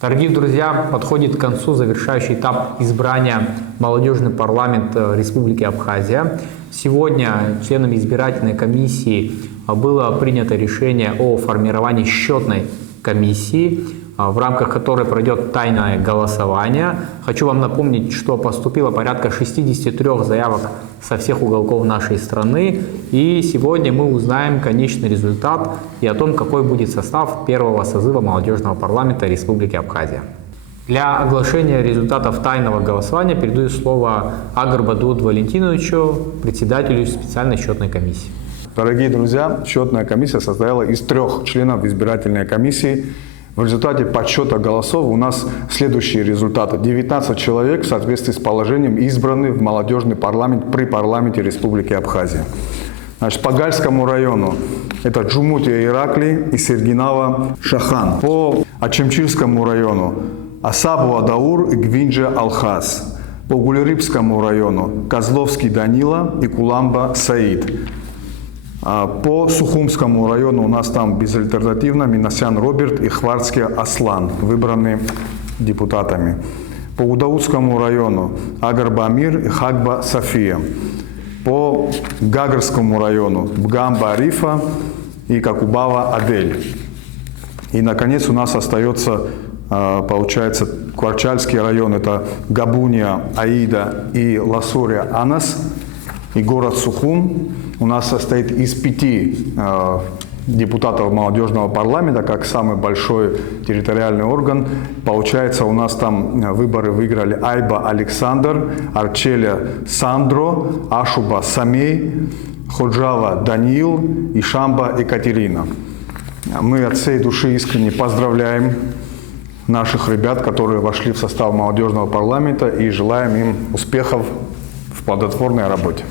Дорогие друзья, подходит к концу завершающий этап избрания молодежный парламент Республики Абхазия. Сегодня членами избирательной комиссии было принято решение о формировании счетной комиссии, в рамках которой пройдет тайное голосование. Хочу вам напомнить, что поступило порядка 63 заявок со всех уголков нашей страны. И сегодня мы узнаем конечный результат и о том, какой будет состав первого созыва молодежного парламента Республики Абхазия. Для оглашения результатов тайного голосования передаю слово Агарбаду Валентиновичу, председателю специальной счетной комиссии. Дорогие друзья, счетная комиссия состояла из 3 членов избирательной комиссии. В результате подсчета голосов у нас следующие результаты. 19 человек в соответствии с положением избраны в молодежный парламент при парламенте Республики Абхазия. Значит, по Гальскому району это Джумутия Иракли и Сергинава Шахан. По Ачемчирскому району Асабу Адаур и Гвинджа Алхаз. По Гулерибскому району Козловский Данила и Куламба Саид. По Сухумскому району у нас там безальтернативно Минасян Роберт и Хварцкий Аслан, выбраны депутатами. По Удаутскому району Агарба Амир и Хагба София. По Гагарскому району Бгамба Арифа и Какубава Адель. И, наконец, у нас остается, получается, Кварчальский район, это Габуния, Аида и Ласурия Анас. И город Сухум у нас состоит из 5 депутатов молодежного парламента, как самый большой территориальный орган. Получается, у нас там выборы выиграли Айба Александр, Арчеля Сандро, Ашуба Самей, Ходжава Даниил и Шамба Екатерина. Мы от всей души искренне поздравляем наших ребят, которые вошли в состав молодежного парламента, и желаем им успехов в плодотворной работе.